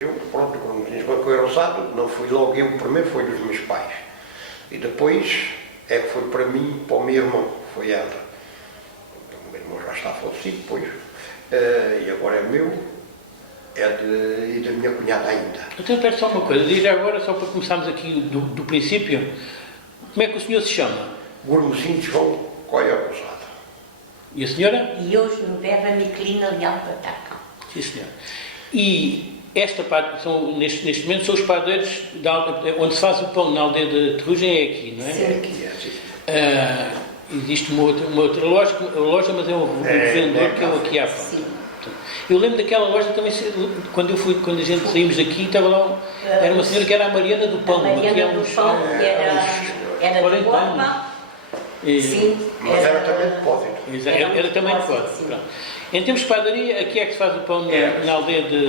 Eu, pronto, como tinha uma coisa rosada, não fui logo eu primeiro, foi dos meus pais. E depois é que foi para mim, para o meu irmão, foi ela. O meu irmão já está falecido, pois. E agora é meu, e da minha cunhada ainda. Então, espera só uma coisa, diz agora, só para começarmos aqui do princípio, como é que o senhor se chama? Gormocinho João Coia Rosada. E a senhora? E eu, Genoveva Miquelina Leal Pataca. Sim, senhora. E esta parte, neste momento, são os padeiros onde se faz o pão na aldeia de Terrugem, é aqui, não é? Sim. É aqui, é assim. Existe uma outra loja, mas é um vendedor que é o aqui à frente. Sim. Eu lembro daquela loja também, quando a gente saímos daqui, estava lá, era uma senhora que era a Mariana do Pão. A Mariana do Pão, que era de 40 anos. Borba. E- Sim. Mas era também depósito. Era também de fora. Sim. Pronto. Em termos de padaria, aqui é que se faz o pão na aldeia de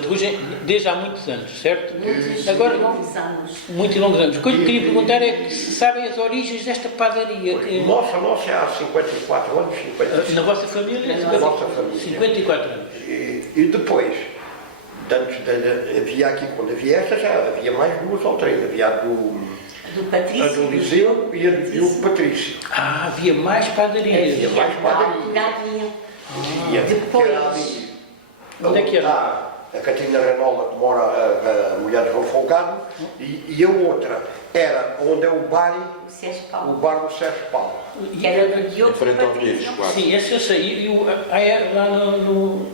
Terrugem, desde há muitos anos, certo? Muitos Agora, longos anos. muitos e longos anos. O que eu lhe queria perguntar é que se sabem as origens desta padaria. Nossa é há 54 anos, 55. Na vossa família? Na nossa família. 54 anos. E depois, havia aqui, quando havia esta, já havia mais duas ou três. Havia a do Do Patrício. do Liseu e a do Diogo Patrício. Havia mais padarias. Havia mais padaria. Dadinha. E a Depois. que era ali, Onde é que era? a Catarina Renolda, que mora a mulher de João Folgado, e a outra era onde é o bar O Sérgio Paulo. do Sérgio Paulo. Que era do Diogo Em frente ao Patrício. Pires, quase. Sim, esse eu sei. É lá no...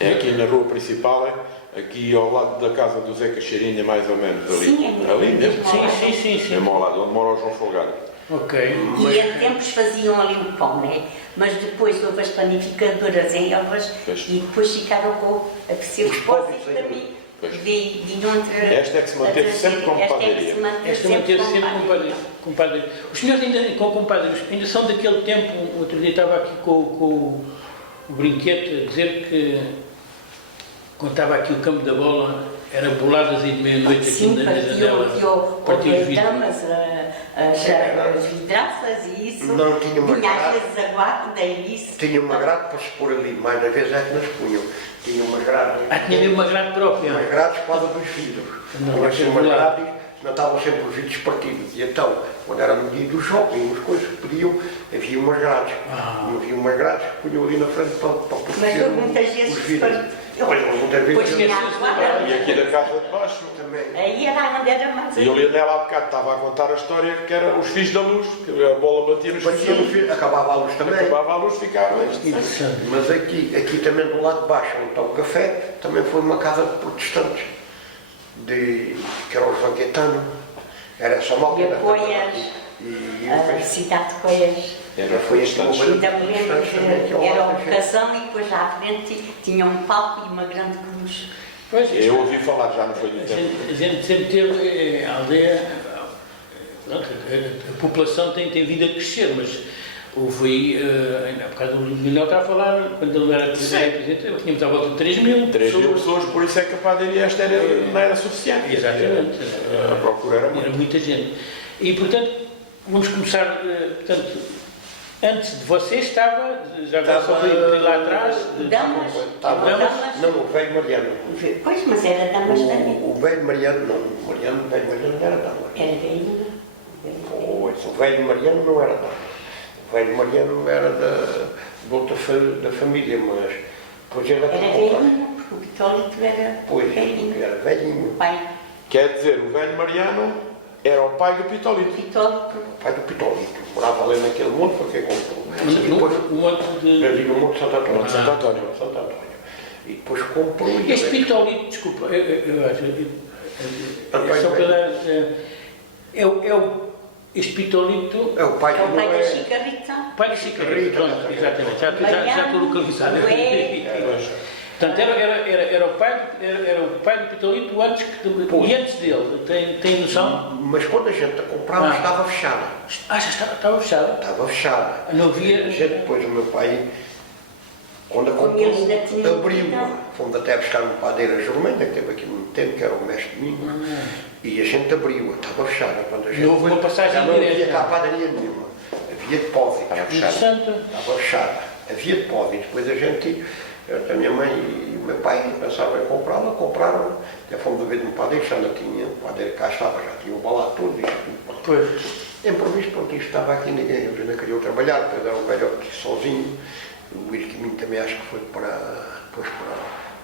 É aqui na rua principal, aqui ao lado da casa do Zé Caixeirinha, mais ou menos, ali. Sim, é mesmo. Ali mesmo. Sim. Mesmo ao lado, onde mora o João Folgado. Ok. E em tempos faziam ali o pão, né? Mas depois houve as panificadoras em Elvas Pois. e depois ficaram com a ser Os depósitos pobres para ainda. mim. Pois. Vinham entre. Esta é que se manteve sempre como Esta é que padaria. se manteve Esta manter sempre como padaria. com padre. Os senhores ainda, com compadres, ainda são daquele tempo, outro dia estava aqui com o brinquedo a dizer que quando estava aqui o campo da bola, era boladas aí de meia-noite aqui Sim, na janela. partiam os as vidros. damas, as vidraças e isso. Não tinha uma Punha às grade. vezes a guarda e isso. Tinha uma grade para se pôr ali, mais das vezes é que nos punham. Tinha uma grade. Tinha mesmo uma grade própria. Umas grades por causa dos vidros. Não, Tinha assim não, uma não. grade, não estavam sempre os vidros partidos. E então, quando era no dia do shopping, as coisas que pediam, havia umas grades. E havia umas grades que punham ali na frente para Mas proteger eu muitas vezes. os vidros. Olha, muitas Pois vezes tinha a guarda. E aqui da casa de baixo. também. Aí era onde era mais. E o Lionel há bocado estava a contar a história que era os fios da luz, que a bola batia nos fios da luz. Acabava a luz também. Acabava a luz, ficava. Mas aqui também do lado de baixo, onde está o café, também foi uma casa de protestantes, que era os Banquetano, era essa malta. E a da- Coias, E a depois cidade de Coias. Era foi este protestantes. Ainda me lembro que era um uma casão e depois lá à frente tinha um palco e uma grande cruz. Pois, Eu ouvi falar, já não foi do a tempo. gente sempre teve a aldeia, pronto, a população tem vindo a crescer, mas houve aí, ainda há bocado o Lionel está a falar, quando ele era presidente, tínhamos à volta de 3 mil 3 mil pessoas, por isso é que a padaria esta não era suficiente. Exatamente. A procura era Era muito. muita gente. E, portanto, vamos começar, portanto, antes de você estava, já só foi lá atrás, Damas. Estava- Damas. Não, o velho Mariano. Pois, mas era damas também. O velho Mariano não, o velho Mariano não era dama. Era velho. O velho Mariano não era dama. O velho Mariano era de outra da família, mas depois ele Era acabou lá. velhinho, porque o Pitólito era Pois, velhinho. era velhinho. O pai Quer dizer, o velho Mariano era o pai do Pitolito. Pitólito. O pai do Pitolito. Morava ali naquele monte, foi quem comprou. E no depois, monte de... ali no Monte Santo Antônio. Monte Santo Antônio. Santo Antônio. E depois comprou. e Este ele- pitolito, desculpa, eu acho, Antônio só para Velho. dar, este pitolito, É o pai É o pai do da Chicarrita. pai de Chicarrita, pronto, exatamente, já estou localizado. Portanto, era o pai do pitolito antes, e antes dele, tem noção? Mas quando a gente a comprava, Ah. estava fechada. Já estava fechado. Estava fechada. Não havia... A gente, depois o meu pai, quando a Como eles comprou, ainda tinham abriu. cuidado. Fomos até buscar um padeiro Jurmenda, que teve aqui muito tempo, que era o mestre Domingo, e a gente abriu, estava fechada. Quando a gente Não houve uma passagem já não havia direta. cá padaria nenhuma. Havia depósitos. Estava fechada. Interessante. Estava fechada. Havia depósitos. Depois a gente, a minha mãe e o o meu pai pensava em comprá-la, compraram, até fomos a ver de um padeiro, já não tinha, o padeiro cá estava, já tinha o balado todo, isto tudo. Pois. Improviso, pronto, isto estava aqui, ninguém, eu ainda queria trabalhar, depois era um velhote sozinho, o Irquiminho também acho que foi depois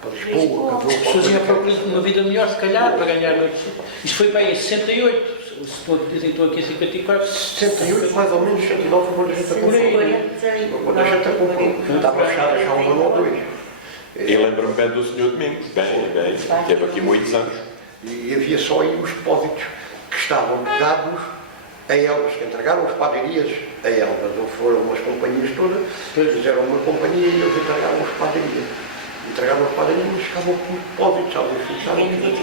para Lisboa, As pessoas iam procurar uma vida melhor, se calhar, para ganhar noites. Isto foi bem em 68, se dizem que estou aqui em 54. 68, mais ou menos, 69 foi quando a gente comprou. Quando a gente comprou, estava fechada já um ano ou dois. E lembro-me bem do Sr. Domingos, bem, teve aqui muitos anos. E havia só aí os depósitos que estavam pegados a Elvas, que entregaram as padarias a Elvas. Não foram umas companhias todas, fizeram uma companhia e eles entregaram as padarias. Entregaram as padarias e ficavam com depósitos, alguns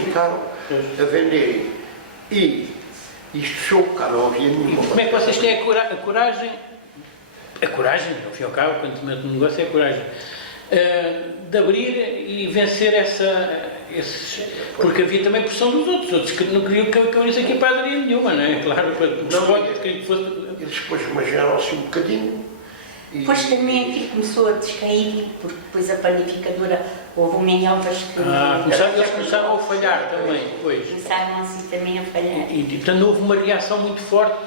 ficaram a venderem. E isto fechou, cá não havia nenhuma. Como é que vocês têm a coragem, ao fim e ao cabo, quando se mete no negócio é a coragem, de abrir e vencer esses... Porque havia também pressão dos outros que não queriam que eu abrisse aqui padaria nenhuma, não é? Claro, queria que fosse... Eles depois imaginaram-se um bocadinho. E... Depois também aquilo começou a descair, porque depois a panificadora, houve uma em Elvas que... eles começaram a falhar também, depois. Começaram assim também a falhar. E portanto houve uma reação muito forte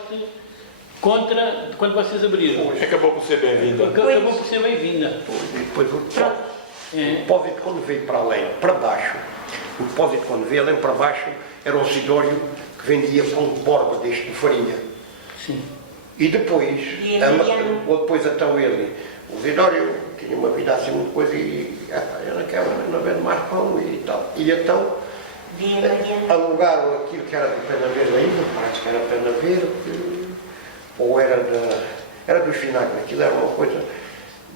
contra quando vocês abriram. Acabou por ser bem-vinda. Acabou por ser bem-vinda. E depois o depósito quando veio para além, para baixo, o depósito quando veio além para baixo era o Sidório que vendia pão de borba deste de farinha. Sim. E depois, depois então ele, o Sidório tinha uma vida assim muito coisa e eu não vendo mais pão e tal. E então alugaram aquilo que era do Pena Verde ainda, parece que era Pena Verde, ou era dos vinagres, aquilo era uma coisa,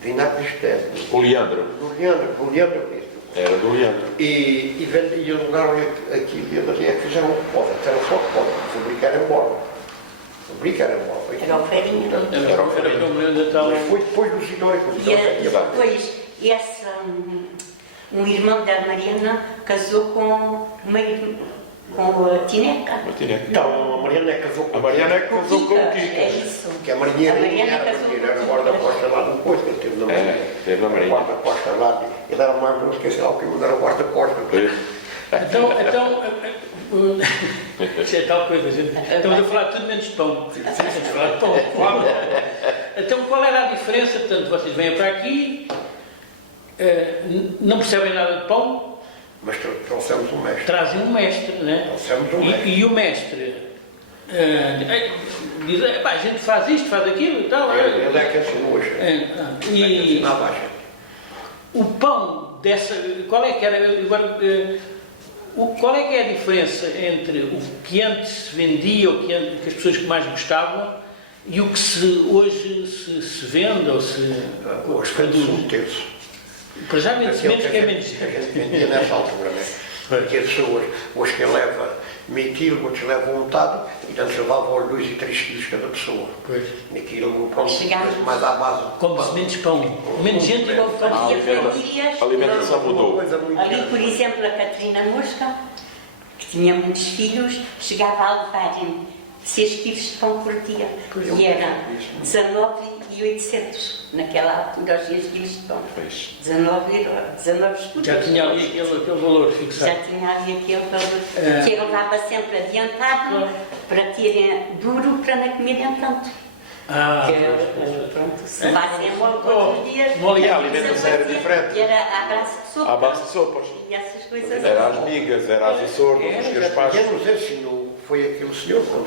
vinagres O Leandro. Do Leandro. Era do Leandro. E alugaram aquilo e eles é que fizeram um depósito, era só depósito, fabricar embora. Era o farinho. Mas foi depois do Sidório. E depois, um irmão da Mariana casou com a Tineca. Não, a Mariana casou com o Kika. É isso. Que a Marinheira era guarda-costa lá do Coisa, ele teve na Marinha. Teve na Marinha. Guarda-costa lá, ele era mais, não esqueci lá o que ele era guarda-costa. Então, isso é tal coisa, gente. Estamos a falar de tudo menos de pão. Estamos a falar de pão. Então, qual era a diferença? Portanto, vocês vêm para aqui, não percebem nada de pão. Mas trouxemos um mestre. Trazem um mestre, né? Trouxemos um mestre. E o mestre diz, a gente faz isto, faz aquilo e tal. Ele é que ensinou a gente. E o pão dessa... Qual é que era... Qual é que é a diferença entre o que antes se vendia, o que as pessoas que mais gostavam, e o que hoje se vende ou se produz? Um terço. Para já menos que é menos. A gente vendia nessa altura, né? Porque as pessoas, hoje quem leva meio quilo, outros levam metade, e antes levavam os 2 e 3 quilos cada pessoa. Pois. Naquilo, pronto, mais à base. Come-se menos pão, menos gente igual de pão. A alimentação mudou. Ali, por exemplo, a Catarina Mosca, que tinha muitos filhos, chegava a levar 6 quilos de pão por dia. E era 19.800 naquela altura, os 6 quilos de pão. 19 escudos. Já tinha ali aquele valor fixado. Já tinha ali aquele valor. Que ele levava sempre adiantado para terem duro para não comerem tanto. Pronto, se fazem todos os dias. A alimentação era diferente. Era à base de sopa. À base de sopas. E essas coisas. Era as migas, era as açordas, os gaspachos. Quem nos ensinou foi aquele senhor, foi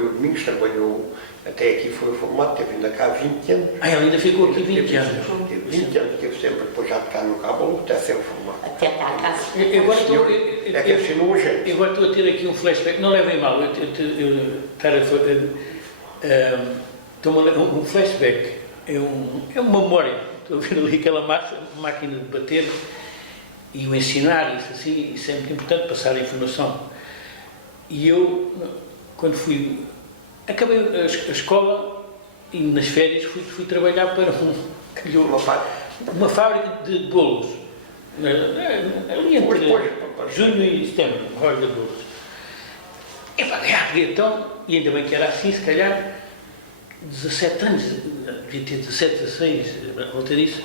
o Domingos, trabalhou, até aqui foi o formato, teve ainda cá 20 anos. Ele ainda ficou aqui 20 anos. Teve 20 anos, teve sempre, depois já de cá no Cabo, até ser o formato. Até está a casa. É que ensinou a gente. Eu agora estou a ter aqui um flashback, não levem mal, um flashback, é uma memória. Estou a ver ali aquela máquina de bater e o ensinar, isso assim, isso é muito importante, passar a informação. E eu, quando acabei a escola e nas férias fui trabalhar para uma fábrica de bolos, ali entre junho e setembro, uma fábrica de bolos. É para ganhar então, e ainda bem que era assim, se calhar, 17 anos, devia ter 17, 16, volta disso,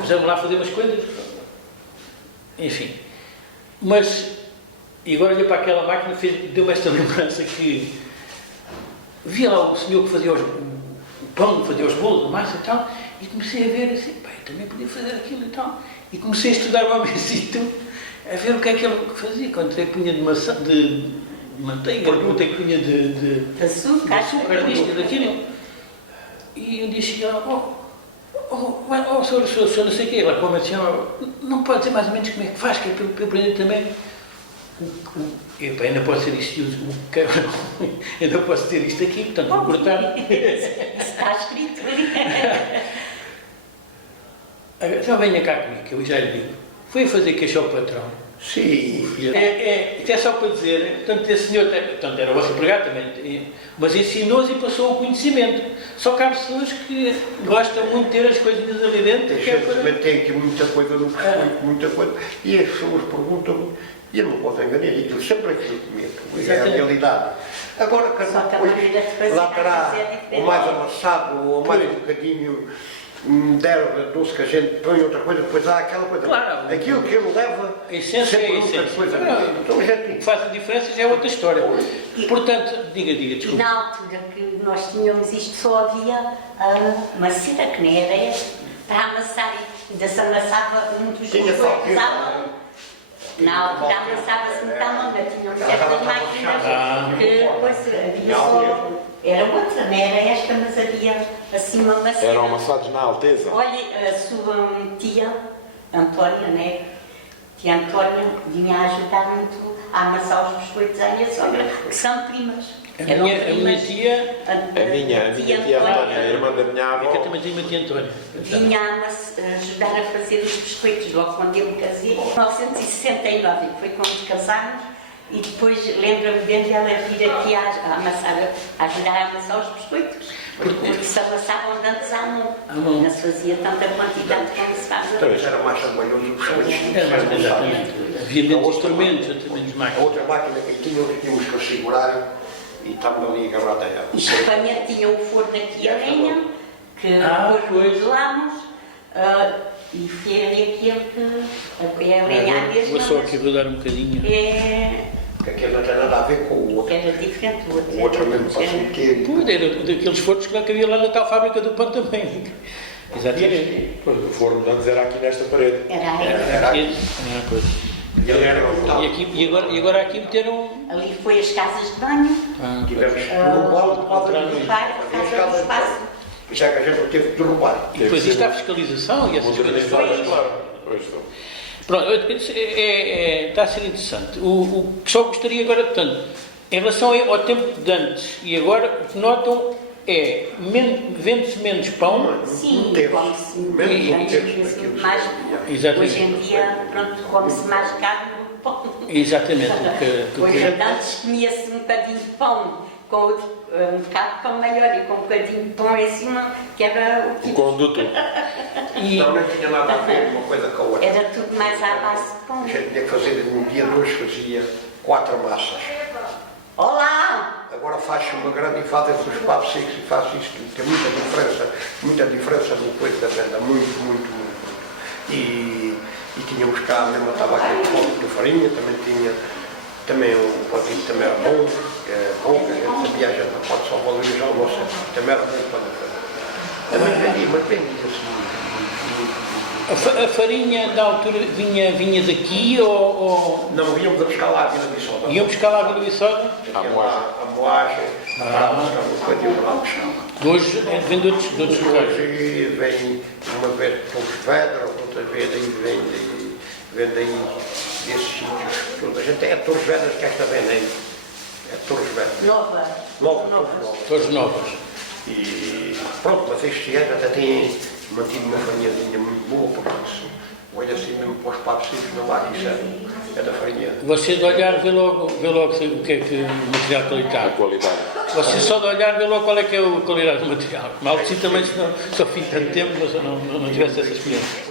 Pusemos lá a fazer umas coisas. Enfim. Mas, e agora olhei para aquela máquina e deu-me esta lembrança que via lá o senhor que fazia o pão, fazia os bolos, a massa e tal, e comecei a ver assim, pá, eu também podia fazer aquilo e tal. E comecei a estudar o homenzito, a ver o que é que ele fazia. Encontrei que punha de maçã, de manteiga, encontrei que punha de açúcar, disto, daquilo. E um dia cheguei lá, senhor, não sei o quê, ela come assim, não pode dizer mais ou menos como é que faz, que é para eu aprender também. Ainda posso ser isto, ainda posso ter isto aqui, portanto vou cortar. Isso está escrito ali. Já venha cá comigo, que eu já lhe digo. Fui a fazer queixa ao patrão. Sim. Isto é só para dizer, portanto, esse senhor, portanto, era o vosso empregado também, mas ensinou-se e passou o conhecimento. Só que há pessoas que gostam muito de ter as coisinhas ali dentro. Também tem aqui muita coisa no biscoito, muita coisa, e as pessoas perguntam-me, e eu não posso enganar, e aquilo sempre aquilo comigo, é a realidade. Agora, depois lá terá o mais amassado, ou mais um bocadinho de erva doce que a gente põe, outra coisa, depois há aquela coisa. Claro. Aquilo que ele leva, a essência é a essência. Então, o que faz a diferença já é outra história. Portanto, diga, desculpa. E na altura que nós tínhamos isto, só havia uma cera que nem era esta, para amassar, ainda se amassava muitos biscoitos à mão. Na altura amassava-se muito à mão, não tínhamos estas máquinas que depois havia só. Era outra, não era esta, mas havia assim uma maceta. Eram amassados na Alteza? Olha, a sua tia, Antônia, né? Tia Antônia vinha a ajudar muito a amassar os biscoitos à minha sogra, que são primas. A minha tia... A minha tia Antônia, a irmã da minha avó. Que eu também tenho uma tia Antônia. Vinha a ajudar a fazer os biscoitos, logo quando eu me casei. Em 1969, que foi quando casámos. E depois lembro-me bem de ela vir aqui a amassar, a ajudar a amassar os biscoitos, porque se amassavam antes à mão, não se fazia tanta quantidade como se faz então, hoje. era mais trabalhoso os biscoitos. Era mais exatamente. Havia menos instrumentos, menos A máquinas. outra máquina que tínhamos que segurar e estávamos ali agarrados a ela. E Espanha tinha o forno aqui a lenha, que depois modelámos, e foi aquele que é a lenha à mesma. Vou só aqui rodar um bocadinho. Que aquele não tem nada a ver com o outro. Era diferente do outro. O outro mesmo para meter. Pois, era daqueles fornos que lá havia lá na tal fábrica do pão também. Exatamente. Pois, o forno de antes era aqui nesta parede. Era aí. Pois. E ele era como E agora aqui meteram... Ali foi as casas de banho. Tivemos que derrubar o quadro por causa do espaço. já que a gente não teve que derrubar. E depois isto há fiscalização e essas coisas todas. Claro. Pois não. Pronto, está a ser interessante. O que só gostaria agora, portanto, em relação ao tempo de antes e agora, o que notam é vende-se menos pão. Sim, come-se menos mais. Exatamente. Hoje em dia, pronto, come-se mais carne do que pão. Exatamente. Hoje, antes comia-se um bocadinho de pão, com um bocado de pão maior e com um bocadinho de pão em cima, que era o O conduto. Não tinha nada a ver uma coisa com a outra. Era tudo mais à base de pão. A gente tinha que fazer, num dia de hoje fazia 4 massas. Olá! Agora faz-se uma grande e fazem-se os pavos secos e faz isto tudo. Tem muita diferença no coisa da venda, muito. E tínhamos cá, mesmo estava aqui um pouco de farinha, também o potinho também era bom, que a gente sabia, a gente não pode só valorizar o nosso, também era bom para fazer. Mas vendia assim. A farinha da altura vinha daqui ou... Não, íamos a buscar lá a Vila Viçosa. Iam buscar lá a Vila Viçosa? A moagem, para buscar um bocadinho lá buscar. Hoje vem de outros lugares. Hoje vem uma vez de Torres Vedras, outra vez vem daí desses sítios todos. A gente é Torres Vedras que esta vem aí. É Torres Vedras. Nova. Torres Novas. E pronto, mas este ano até tem mantido uma farinhazinha muito boa, porque olha assim mesmo para os papos secos não há, isso é da farinha. Você de olhar vê logo o que é que o material A qualitário. qualidade. Você só de olhar vê logo qual é que é a qualidade do material. Mal de si também, se não, só fico tanto tempo, mas eu não tivesse essa experiência.